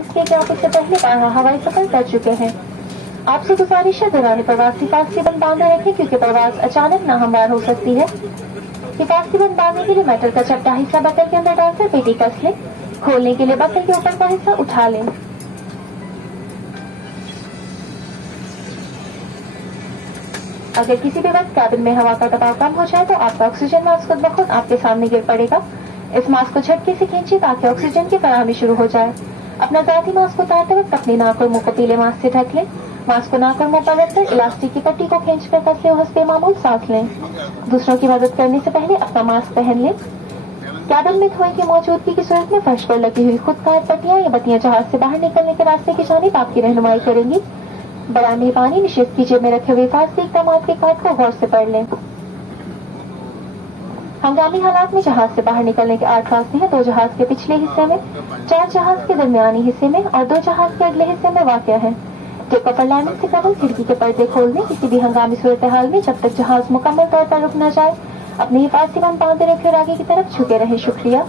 इसके टॉपिक से पहले हवाई सफर कर चुके हैं। आपसे गुजारिश है दौरान प्रवास हिफाजती बंद बांधे रखें क्योंकि प्रवास अचानक नाहमवार हो सकती है। हिफाजती बंद बांधने के लिए मेटल का चपटा हिस्सा बकल के अंदर डालकर पेटी कस लें। खोलने के लिए बकल के ऊपर का हिस्सा उठा लें। अगर किसी भी वक्त कैबिन में हवा का दबाव कम हो जाए तो आपका ऑक्सीजन मास्क खुद ब खुद आपके सामने गिर पड़ेगा। इस मास्क को झटके से खींचिए ताकि ऑक्सीजन की फराहमी शुरू हो जाए। अपना जाती मास्क उतारते वक्त अपनी नाक और मुंह को पीले मास्क से ढक लें। मास्क को नाक और मुंह पर रखकर इलास्टिक की पट्टी को खींचकर कस लें और हंसते मामूल सांस लें। दूसरों की मदद करने से पहले अपना मास्क पहन लें। कैबिन में धुएं की मौजूदगी की सूरत में फर्श पर लगी हुई खुदकार पट्टियां या बत्तियां जहाज से बाहर निकलने के रास्ते की जानिब आपकी रहनुमाई करेंगी। बड़ा मेहरबानी निश्चित कीजिए में रखे हुए हिफाजती इक़दाम के कार्ड को गौर से पढ़ लें। हंगामी हालात में जहाज से बाहर निकलने के 8 रास्ते हैं। 2 जहाज के पिछले हिस्से में, 4 जहाज के दरमियानी हिस्से में और 2 जहाज के अगले हिस्से में वाक़या है। टेक ऑफ और लैंडिंग से कबल खिड़की के पर्दे खोल दें। किसी भी हंगामी सूरत हाल में जब तक जहाज मुकम्मल तौर पर रुक न जाए अपनी हिफाजती बंद बांधे रखे और आगे की तरफ झुके रहें। शुक्रिया।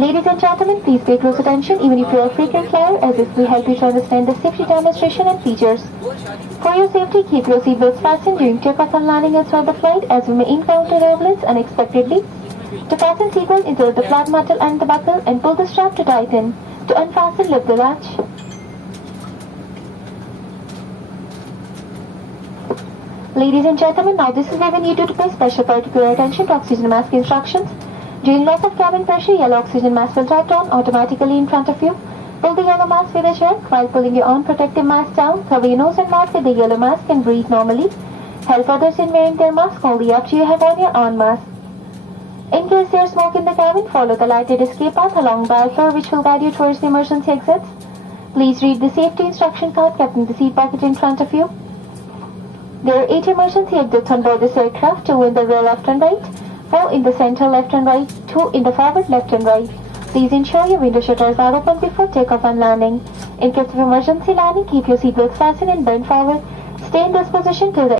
Ladies and gentlemen, please pay close attention even if you are a frequent flyer as this will help you to understand the safety demonstration and features. For your safety, keep your seatbelts fastened during takeoff and landing and throughout the flight as we may encounter turbulence unexpectedly. To fasten seatbelt, insert the flat metal and the buckle and pull the strap to tighten. To unfasten, lift the latch. Ladies and gentlemen, now this is where we need you to pay special particular attention to oxygen mask instructions. During loss of cabin pressure, yellow oxygen mask will drop down automatically in front of you. Pull the yellow mask with a jerk. While pulling your own protective mask down, cover your nose and mouth with the yellow mask and breathe normally. Help others in wearing their mask only after you have on your own mask. In case there is smoke in the cabin, follow the lighted escape path along the aisle floor which will guide you towards the emergency exits. Please read the safety instruction card kept in the seat pocket in front of you. There are 8 emergency exits on board this aircraft, 2 in the rear left and right, 4 in the center left and right, 2 in the forward left and right. Please ensure your window shutters are open before takeoff and landing. In case of emergency landing, keep your seatbelts fastened and bend forward. Stay in this position till the